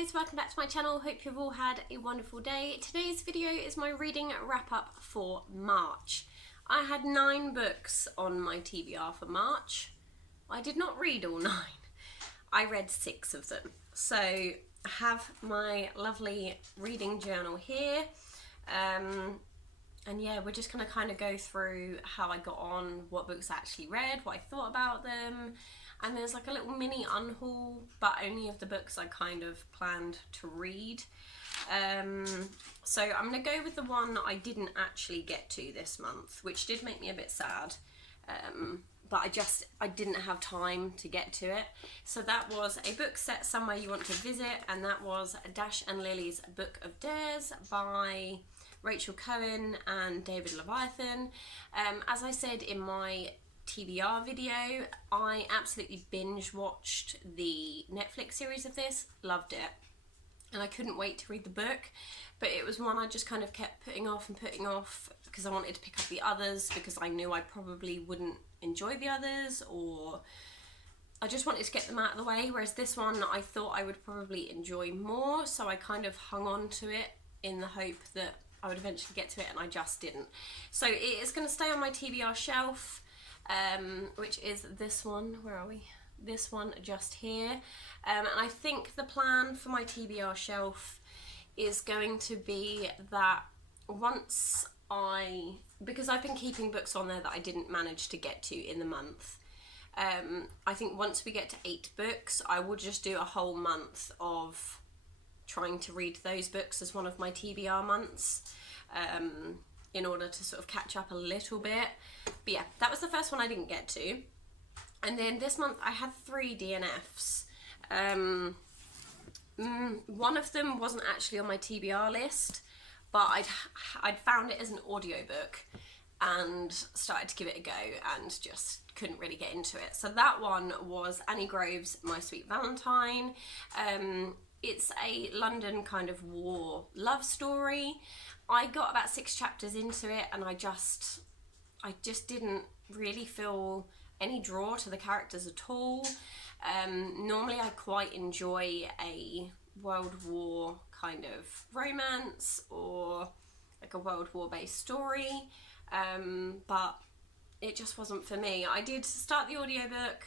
guys, welcome back to my channel. Hope you've all had a wonderful day. Today's video is my reading wrap up for March. I had 9 books on my TBR for March. I did not read all 9. I read 6 of them. So I have my lovely reading journal here. And yeah, we're just going to kind of go through how I got on, what books I actually read, what I thought about them. And there's like a little mini unhaul, but only of the books I kind of planned to read. So I'm going to go with the one I didn't actually get to this month, which did make me a bit sad. But I didn't have time to get to it. So that was A Book Set Somewhere You Want to Visit, and that was Dash and Lily's Book of Dares by Rachel Cohen and David Leviathan. As I said in my TBR video, I absolutely binge watched the Netflix series of this, loved it, and I couldn't wait to read the book, but it was one I just kind of kept putting off because I wanted to pick up the others because I knew I probably wouldn't enjoy the others, or I just wanted to get them out of the way, whereas this one I thought I would probably enjoy more, so I kind of hung on to it in the hope that I would eventually get to it, and I just didn't. So it is going to stay on my TBR shelf, which is this one. Where are we? This one just here. And I think the plan for my TBR shelf is going to be that once because I've been keeping books on there that I didn't manage to get to in the month, I think once we get to 8 books, I will just do a whole month of trying to read those books as one of my TBR months, in order to sort of catch up a little bit. But yeah, that was the first one I didn't get to. And then this month I had 3 DNFs. One of them wasn't actually on my TBR list, but I'd found it as an audiobook and started to give it a go and just couldn't really get into it. So that one was Annie Grove's My Sweet Valentine. It's a London kind of war love story. I got about 6 chapters into it and I just didn't really feel any draw to the characters at all. Normally I quite enjoy a World War kind of romance or like a World War based story, but it just wasn't for me. I did start the audiobook,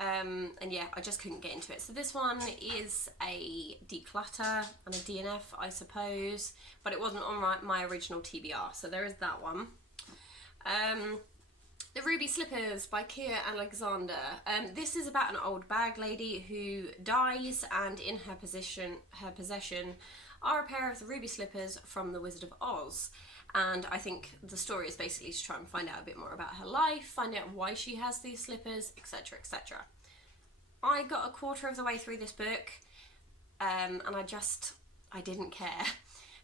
and yeah, I just couldn't get into it. So this one is a declutter and a DNF, I suppose, but it wasn't on my original TBR, so there is that one. The Ruby Slippers by Kia Alexander. This is about an old bag lady who dies, and in her possession are a pair of the ruby slippers from The Wizard of Oz. And I think the story is basically to try and find out a bit more about her life, find out why she has these slippers, etc, etc. I got a quarter of the way through this book, and I didn't care.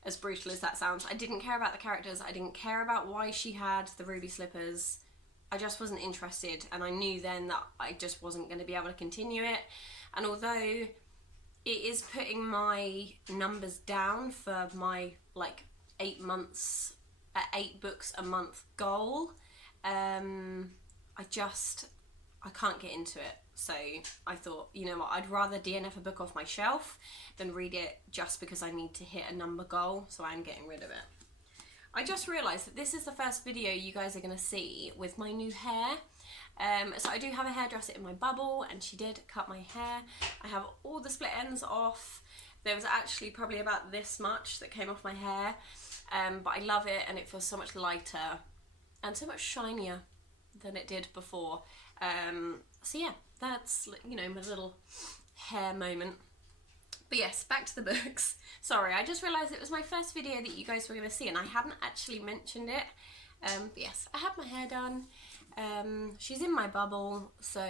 As brutal as that sounds, I didn't care about the characters, I didn't care about why she had the ruby slippers. I just wasn't interested, and I knew then that I just wasn't going to be able to continue it. And although it is putting my numbers down for my like 8 books a month goal, I can't get into it. So I thought, you know what, I'd rather DNF a book off my shelf than read it just because I need to hit a number goal, so I'm getting rid of it. I just realised that this is the first video you guys are going to see with my new hair. So I do have a hairdresser in my bubble, and she did cut my hair. I have all the split ends off. There was actually probably about this much that came off my hair, but I love it, and it feels so much lighter and so much shinier than it did before. So yeah, that's, you know, my little hair moment. But yes, back to the books. Sorry, I just realised it was my first video that you guys were going to see, and I hadn't actually mentioned it. But yes, I had my hair done. She's in my bubble, so,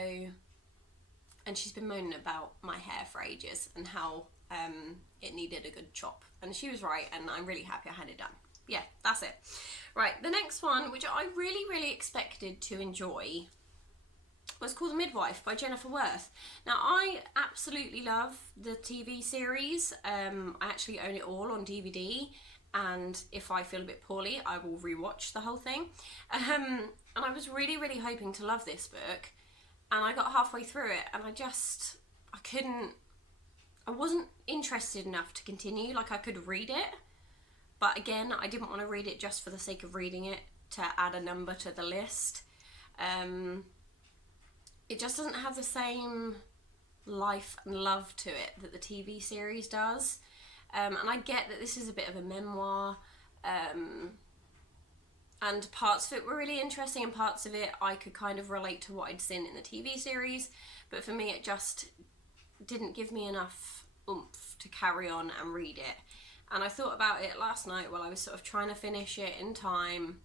and she's been moaning about my hair for ages and how it needed a good chop. And she was right, and I'm really happy I had it done. Yeah, that's it. Right, the next one, which I really expected to enjoy, was called The Midwife by Jennifer Worth. Now, I absolutely love the TV series. I actually own it all on DVD, and if I feel a bit poorly, I will rewatch the whole thing. And I was really hoping to love this book, and I got halfway through it, and I I wasn't interested enough to continue. Like, I could read it, but again, I didn't want to read it just for the sake of reading it to add a number to the list. It just doesn't have the same life and love to it that the TV series does. And I get that this is a bit of a memoir, and parts of it were really interesting, and parts of it I could kind of relate to what I'd seen in the TV series, but for me it just didn't give me enough oomph to carry on and read it. And I thought about it last night while I was sort of trying to finish it in time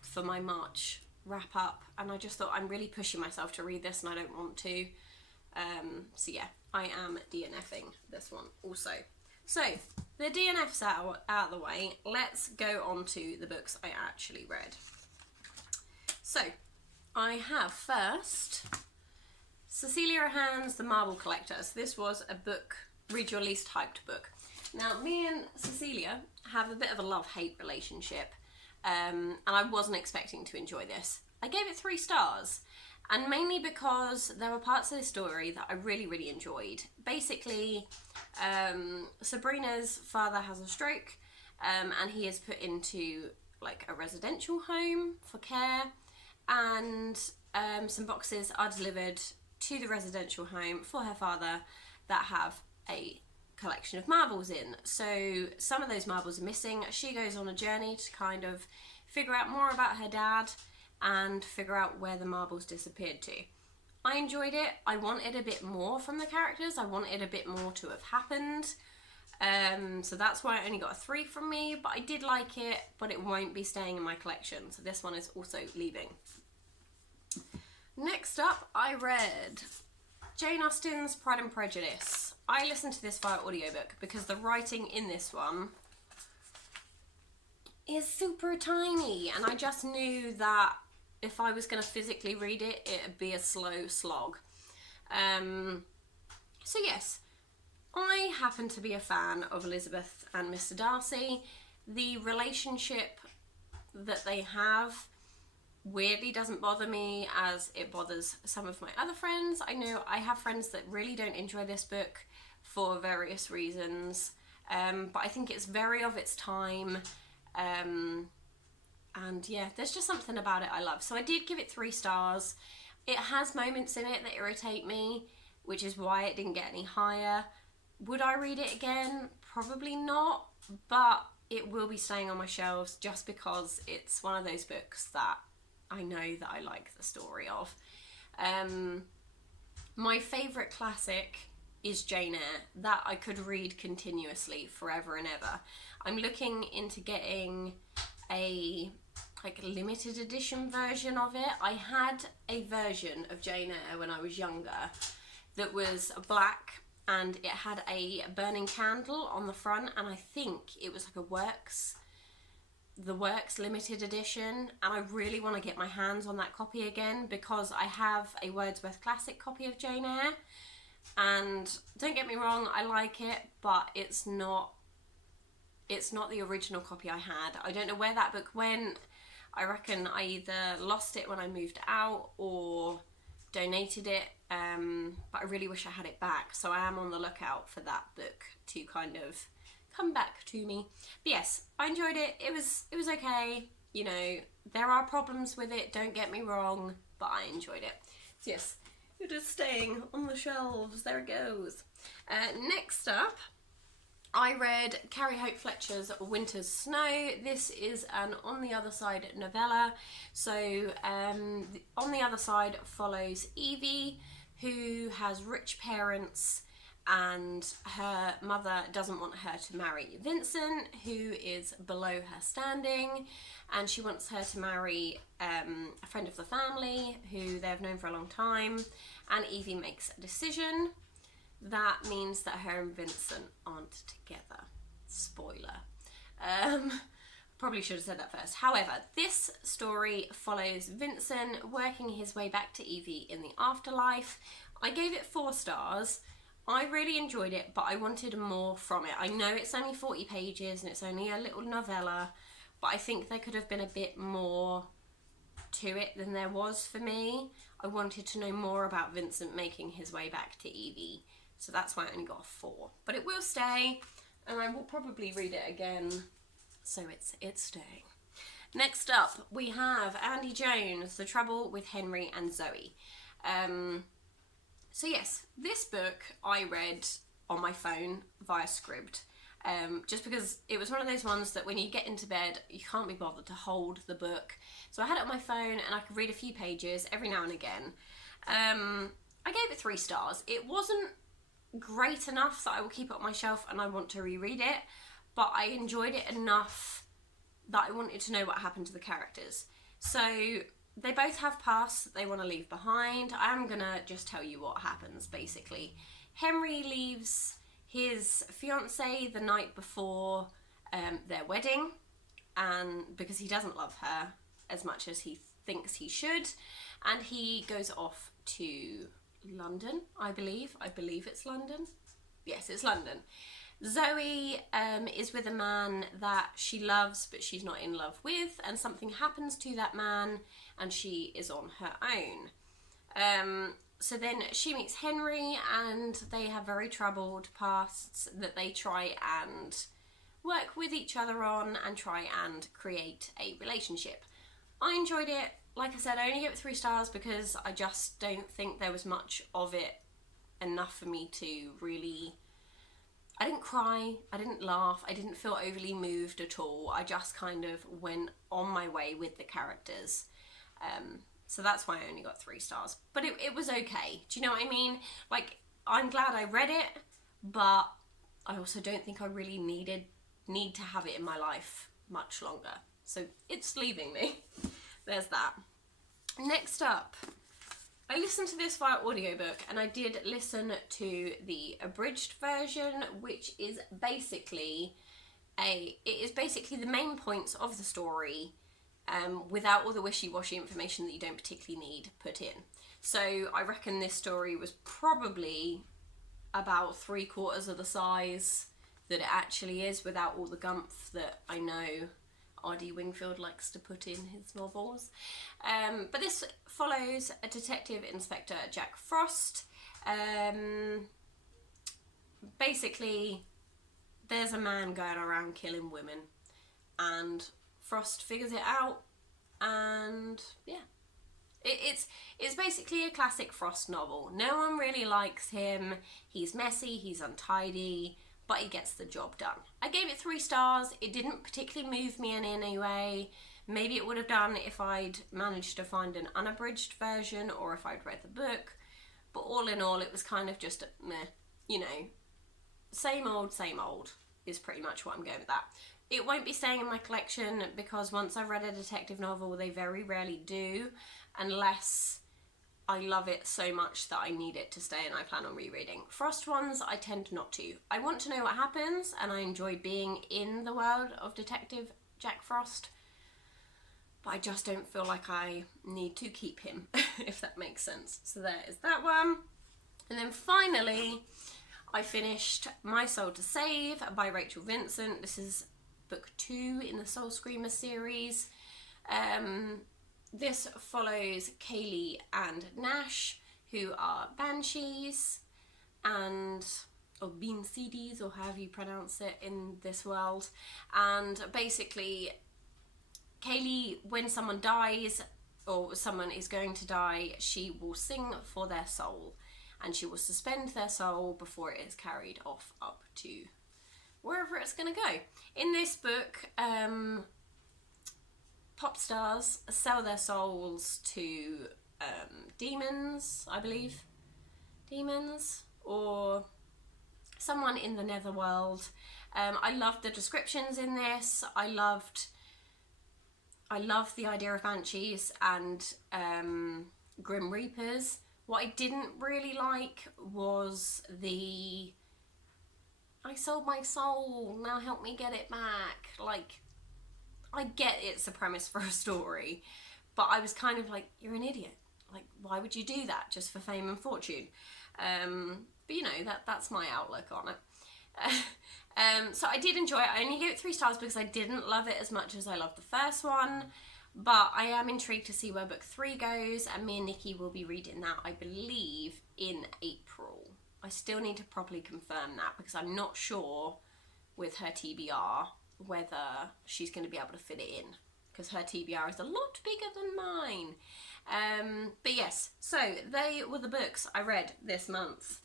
for my March wrap up, and I just thought, I'm really pushing myself to read this and I don't want to. So yeah, I am DNFing this one also. So the DNFs out of the way, let's go on to the books I actually read. So I have first Cecilia Ahan's The Marble Collector. So this was a book, read your least hyped book. Now, me and Cecilia have a bit of a love-hate relationship, and I wasn't expecting to enjoy this. I gave it 3 stars, and mainly because there were parts of the story that I really, really enjoyed. Basically, Sabrina's father has a stroke, and he is put into like a residential home for care, and some boxes are delivered to the residential home for her father that have a collection of marbles in. So some of those marbles are missing. She goes on a journey to kind of figure out more about her dad and figure out where the marbles disappeared to. I enjoyed it. I wanted a bit more from the characters. I wanted a bit more to have happened. So that's why I only got a 3 from me, but I did like it, but it won't be staying in my collection. So this one is also leaving. Next up, I read Jane Austen's Pride and Prejudice. I listened to this via audiobook because the writing in this one is super tiny, and I just knew that if I was going to physically read it, it'd be a slow slog. So yes, I happen to be a fan of Elizabeth and Mr. Darcy. The relationship that they have weirdly doesn't bother me as it bothers some of my other friends. I know I have friends that really don't enjoy this book for various reasons, but I think it's very of its time, and yeah, there's just something about it I love. So I did give it 3 stars. It has moments in it that irritate me, which is why it didn't get any higher. Would I read it again? Probably not, but it will be staying on my shelves just because it's one of those books that I know that I like the story of. My favourite classic is Jane Eyre. That I could read continuously forever and ever. I'm looking into getting a limited edition version of it. I had a version of Jane Eyre when I was younger that was black, and it had a burning candle on the front, and I think it was like the Works limited edition, and I really want to get my hands on that copy again because I have a Wordsworth Classic copy of Jane Eyre, and don't get me wrong, I like it, but it's not the original copy I had. I don't know where that book went. I reckon I either lost it when I moved out or donated it, but I really wish I had it back, so I am on the lookout for that book to kind of come back to me. But yes, I enjoyed it. It was okay. You know, there are problems with it, don't get me wrong, but I enjoyed it. So yes, it is staying on the shelves. There it goes. Next up, I read Carrie Hope Fletcher's Winter's Snow. This is an On the Other Side novella. So On the Other Side follows Evie, who has rich parents, and her mother doesn't want her to marry Vincent, who is below her standing, and she wants her to marry a friend of the family who they've known for a long time, and Evie makes a decision. That means that her and Vincent aren't together. Spoiler. Probably should have said that first. However, this story follows Vincent working his way back to Evie in the afterlife. I gave it 4 stars. I really enjoyed it, but I wanted more from it. I know it's only 40 pages and it's only a little novella, but I think there could have been a bit more to it than there was for me. I wanted to know more about Vincent making his way back to Evie So that's why I only got a 4. But it will stay, and I will probably read it again, so it's staying. Next up, we have Andy Jones, The Trouble with Henry and Zoe. So yes, this book I read on my phone via Scribd. Just because it was one of those ones that when you get into bed, you can't be bothered to hold the book. So I had it on my phone and I could read a few pages every now and again. I gave it 3 stars. It wasn't great enough that I will keep it on my shelf and I want to reread it, but I enjoyed it enough that I wanted to know what happened to the characters. So they both have pasts that they want to leave behind. I'm gonna just tell you what happens, basically. Henry leaves his fiancée the night before their wedding, and because he doesn't love her as much as he thinks he should, and he goes off to London, I believe it's London. Yes, it's London. Zoe is with a man that she loves but she's not in love with, and something happens to that man and she is on her own. So then she meets Henry and they have very troubled pasts that they try and work with each other on and try and create a relationship. I enjoyed it. Like I said, I only gave it 3 stars because I just don't think there was much of it enough for me to really... I didn't cry, I didn't laugh, I didn't feel overly moved at all. I just kind of went on my way with the characters. So that's why I only got 3 stars. But it was okay. Do you know what I mean? Like, I'm glad I read it, but I also don't think I really need to have it in my life much longer. So it's leaving me. There's that. Next up, I listened to this via audiobook, and I did listen to the abridged version, which is basically the main points of the story, without all the wishy-washy information that you don't particularly need put in. So I reckon this story was probably about 3/4 of the size that it actually is, without all the gumph that I know R.D. Wingfield likes to put in his novels. But this follows a Detective Inspector Jack Frost. Basically, there's a man going around killing women, and Frost figures it out, and yeah. It's basically a classic Frost novel. No one really likes him. He's messy, he's untidy, but he gets the job done. I gave it 3 stars. It didn't particularly move me in any way. Maybe it would have done if I'd managed to find an unabridged version or if I'd read the book. But all in all, it was kind of just meh, you know, same old is pretty much what I'm going with that. It won't be staying in my collection because once I've read a detective novel, they very rarely do, unless I love it so much that I need it to stay and I plan on rereading. Frost ones, I tend not to. I want to know what happens and I enjoy being in the world of Detective Jack Frost, but I just don't feel like I need to keep him, if that makes sense. So there is that one. And then finally, I finished My Soul to Save by Rachel Vincent. This is book 2 in the Soul Screamer series. This follows Kaylee and Nash, who are banshees, or beanseedies, or however you pronounce it in this world. And basically, Kaylee, when someone dies, or someone is going to die, she will sing for their soul, and she will suspend their soul before it is carried off up to wherever it's going to go. In this book, pop stars sell their souls to demons, I believe. Demons, or someone in the netherworld. I loved the descriptions in this. I love the idea of banshees and grim reapers. What I didn't really like was the I sold my soul, now help me get it back. Like, I get it's a premise for a story, but I was kind of like, you're an idiot. Like, why would you do that just for fame and fortune? But you know, that's my outlook on it. So I did enjoy it. I only gave it 3 stars because I didn't love it as much as I loved the first one, but I am intrigued to see where book 3 goes, and me and Nikki will be reading that, I believe, in April. I still need to properly confirm that because I'm not sure with her TBR whether she's going to be able to fit it in, because her TBR is a lot bigger than mine. But yes, so they were the books I read this month.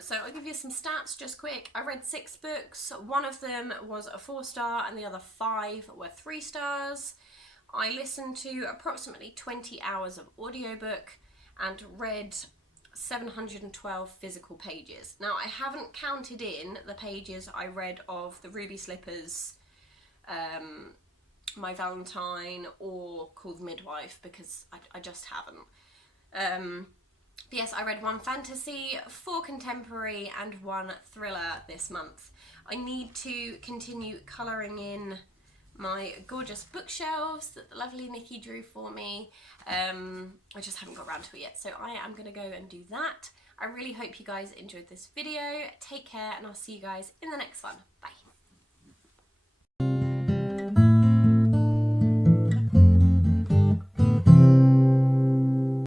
So I'll give you some stats just quick. I read 6 books. One of them was a 4-star and the other 5 were 3 stars. I listened to approximately 20 hours of audiobook and read 712 physical pages. Now, I haven't counted in the pages I read of the Ruby Slippers, My Valentine, or Called Midwife, because I just haven't. Yes, I read 1 fantasy, 4 contemporary, and 1 thriller this month. I need to continue colouring in my gorgeous bookshelves that the lovely Nikki drew for me. I just haven't got around to it yet, so I am going to go and do that. I really hope you guys enjoyed this video. Take care, and I'll see you guys in the next one. Bye.